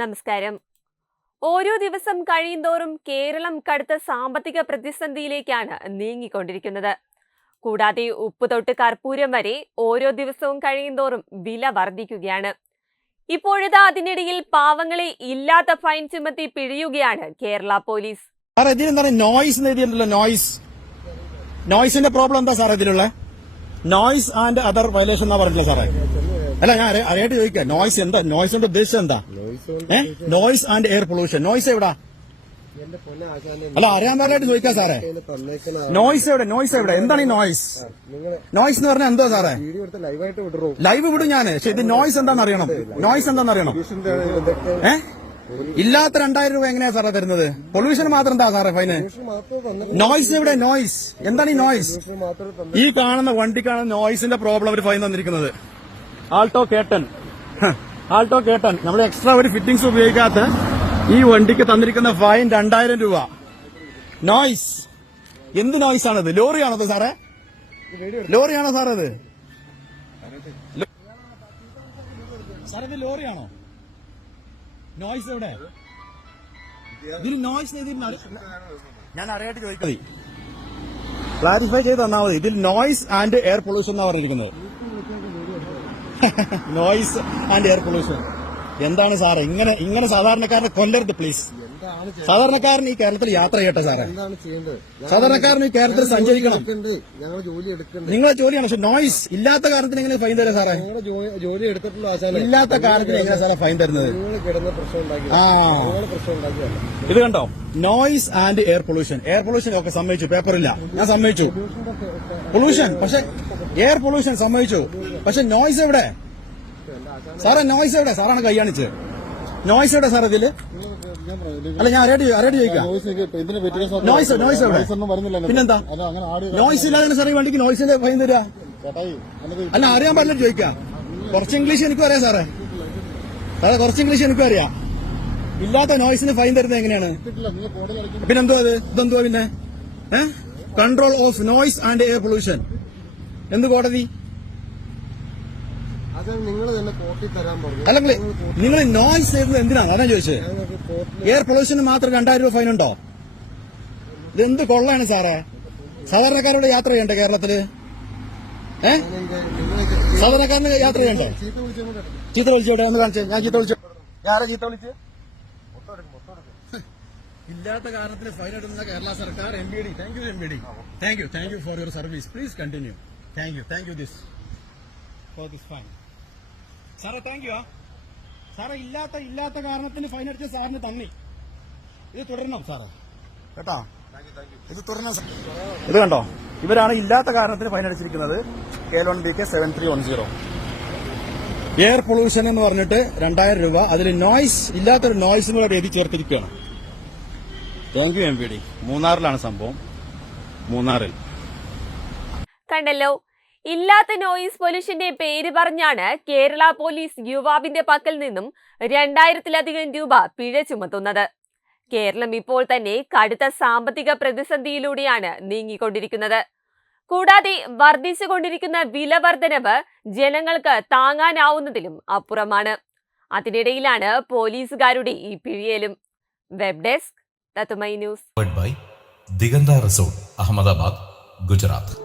നമസ്കാരം. ഓരോ ദിവസം കഴിയുന്തോറും കേരളം കടുത്ത സാമ്പത്തിക പ്രതിസന്ധിയിലേക്കാണ് നീങ്ങിക്കൊണ്ടിരിക്കുന്നത്. കൂടാതെ ഉപ്പ് തൊട്ട് കർപ്പൂരം വരെ ഓരോ ദിവസവും കഴിയുന്തോറും വില വർദ്ധിക്കുകയാണ്. ഇപ്പോഴത്തെ അതിനിടയിൽ പാവങ്ങളെ ഇല്ലാത്ത ഫൈൻ ചുമത്തി പിഴിയുകയാണ് കേരള പോലീസ്. സാറേ നോയിസ് നോയ്സ് എഴുതിയിട്ടുണ്ടല്ലോ നോയിസ് നോയിസിന്റെ പ്രോബ്ലം എന്താ സാർ ഇതിലുള്ള? നോയിസ് ആൻഡ് അതർ വയലേഷൻ എന്നാ പറഞ്ഞില്ല സാറേ. അല്ല ഞാൻ അറിയ- അറിയായിട്ട് ചോദിക്കാം. നോയിസ് എന്താ? നോയിസിന്റെ ഉദ്ദേശം എന്താ? Noise and air pollution noise എവിടാ? അല്ല അറിയാൻ പാടില്ലായിട്ട് ചോദിക്കാം സാറേ? നോയ്സ് എവിടെ? നോയ്സ് എവിടെ? എന്താണ് ഈ നോയ്സ് നോയ്സ് എന്ന് പറഞ്ഞാൽ എന്താ സാറേ? ലൈവ് വിടും ഞാൻ പക്ഷെ ഇത് നോയ്സ് എന്താണെന്ന് അറിയണം. നോയ്സ് എന്താണെന്ന് അറിയണം. ഏ? ഇല്ലാത്ത രണ്ടായിരം രൂപ എങ്ങനെയാ സാറേ തരുന്നത്? പൊല്യൂഷൻ മാത്രം എന്താ സാറേ ഫൈന് നോയ്സ് എവിടെ? നോയ്സ് എന്താണ് ഈ നോയ്സ് ഈ കാണുന്ന വണ്ടിക്കാണ് നോയ്സിന്റെ പ്രോബ്ലം ഒരു ഫൈൻ തന്നിരിക്കുന്നത്. Alto K ten Alto K ten. നമ്മൾ എക്സ്ട്രാ ഒരു ഫിറ്റിംഗ്സ് ഉപയോഗിക്കാത്ത ഈ വണ്ടിക്ക് തന്നിരിക്കുന്ന ഫൈൻ രണ്ടായിരം രൂപ. നോയ്സ് എന്ത് നോയ്സ് ആണത്? ലോറിയാണത് സാറേ? ലോറിയാണോ സാറേ അത്? സാറേ ഇത് ലോറിയാണോ നോയ്സ് എവിടെ? ഇതിൽ നോയ്സ് ഞാൻ അറിയായിട്ട് ചോദിക്കുന്നത് ക്ലാരിഫൈ ചെയ്ത് തന്നാൽ മതി. ഇതിൽ നോയ്സ് ആൻഡ് എയർ പൊള്യൂഷൻ എന്നാണ് പറഞ്ഞിരിക്കുന്നത്. നോയ്സ് ആൻഡ് എയർ പൊല്യൂഷൻ എന്താണ് സാറേ? ഇങ്ങനെ ഇങ്ങനെ സാധാരണക്കാരനെ കൊല്ലരുത് പ്ലീസ് സാധാരണക്കാരൻ ഈ കേരളത്തിൽ യാത്ര ചെയ്യട്ടെ സാറേ. എന്താണ് ചെയ്യേണ്ടത്? സാധാരണക്കാരൻ ഈ കേരളത്തിൽ സഞ്ചരിക്കണം. ഞങ്ങൾ ജോലി എടുക്കണ്ടേ നിങ്ങളെ ജോലിയാണ്. പക്ഷെ നോയിസ് ഇല്ലാത്ത കാരണത്തിന് എങ്ങനെ ഫൈൻ തരാം സാറേ? ജോലി എടുത്തിട്ടുള്ള ആശാന. ഇല്ലാത്ത കാരണത്തിന് എങ്ങനെ സാറേ ഫൈൻ തരുന്നത്? നിങ്ങൾ കിടന്ന പ്രശ്നം ഉണ്ടാക്കി ആ. നിങ്ങൾ പ്രശ്നം ഉണ്ടാക്കിയല്ല ഇത് കണ്ടോ? Noise and air pollution air pollution ഒക്കെ സമ്മതിച്ചു. പേപ്പറില്ല ഞാൻ സമ്മതിച്ചു. പൊല്യൂഷൻ പക്ഷെ എയർ പൊല്യൂഷൻ സമ്മതിച്ചു. പക്ഷെ നോയിസ് എവിടെ? സാറേ നോയിസ് എവിടെ? സാറാണ് കൈയാണിച്ച് നോയിസ് എവിടെ സാർ ഇതിൽ? അല്ല ഞാൻ അറിയാട്ട് അറിയാട്ട് ചോദിക്കാം. നോയ്സ് നോയ്സ് പിന്നെന്താ? നോയ്സ് ഇല്ലാതെ സാറേ വണ്ടിക്ക് നോയ്സിന്റെ ഫൈൻ തരാ അല്ല അറിയാൻ പറ്റില്ല ചോദിക്കാം. കുറച്ച് ഇംഗ്ലീഷ് എനിക്കും അറിയാം സാറേ സാറേ കുറച്ച് ഇംഗ്ലീഷ് എനിക്കും അറിയാം. ഇല്ലാത്ത നോയ്സിന് ഫൈൻ തരുന്നത് എങ്ങനെയാണ്? പിന്നെന്തോ അത് ഇതെന്തോ പിന്നെ? Control of noise and air pollution എന്ത് കോടതി അത് നിങ്ങൾ തന്നെ കോട്ടി തരാൻ പറഞ്ഞു അല്ലെങ്കിൽ നിങ്ങൾ നോയ്സ് ചെയ്തത് എന്തിനാണ്? അതാ ചോദിച്ചത് എയർ പൊല്യൂഷന് മാത്രം രണ്ടായിരം രൂപ ഫൈൻ ഉണ്ടോ? ഇതെന്ത് കൊള്ളാണ് സാറേ? സാധാരണക്കാരോട് യാത്ര ചെയ്യണ്ടേ കേരളത്തിൽ? ഏ? സാധാരണക്കാരന് യാത്ര ചെയ്യണ്ടേ? ചീത്ത വിളിച്ചു ചീത്ത വിളിച്ചോട്ടെ ഒന്ന് കാണിച്ചേ ഞാൻ ചീത്ത വിളിച്ചു ആരാ ചീത്ത വിളിച്ച്? ഇല്ലാത്ത കാരണത്തിന് ഫൈൻ ഇടുന്ന കേരള സർക്കാർ M B D thank you M B D thank you thank you for your service please continue thank you thank you this for this fine സാറേ താങ്ക് യു സാറേ ഇല്ലാത്ത ഇല്ലാത്ത കാരണത്തിന് ഫൈൻ അടിച്ച സാറിന് തന്നി ഇത് തുടരണം സാറേ. കേട്ടോ? ഇത് തുടരണം. ഇത് കണ്ടോ? ഇവരാണ് ഇല്ലാത്ത കാരണത്തിന് fine അടിച്ചിരിക്കുന്നത്. K one B K seven three one zero air pollution എന്ന് പറഞ്ഞിട്ട് രണ്ടായിരം രൂപ. അതിൽ നോയ്സ് ഇല്ലാത്തൊരു നോയ്സും കൂടെ എഴുതി ചേർത്തിരിക്കുകയാണ്. Thank you M P D മൂന്നാറിലാണ് സംഭവം. മൂന്നാറിൽ. കണ്ടല്ലോ. ഇല്ലാത്ത നോയിസ് പൊല്യൂഷന്റെ പേര് പറഞ്ഞാണ് കേരള പോലീസ് യുവാവിന്റെ പക്കൽ നിന്നും രണ്ടായിരത്തിലധികം രൂപ പിഴ ചുമത്തുന്നത്. കേരളം ഇപ്പോൾ തന്നെ കടുത്ത സാമ്പത്തിക പ്രതിസന്ധിയിലൂടെയാണ് നീങ്ങിക്കൊണ്ടിരിക്കുന്നത്. കൂടാതെ വർദ്ധിച്ചുകൊണ്ടിരിക്കുന്ന വില വർധനവ് ജനങ്ങൾക്ക് താങ്ങാനാവുന്നതിലും അപ്പുറമാണ്. അതിനിടയിലാണ് പോലീസുകാരുടെ ഈ പിഴിയലും. Web desk news Diganta resort Ahmedabad Gujarat.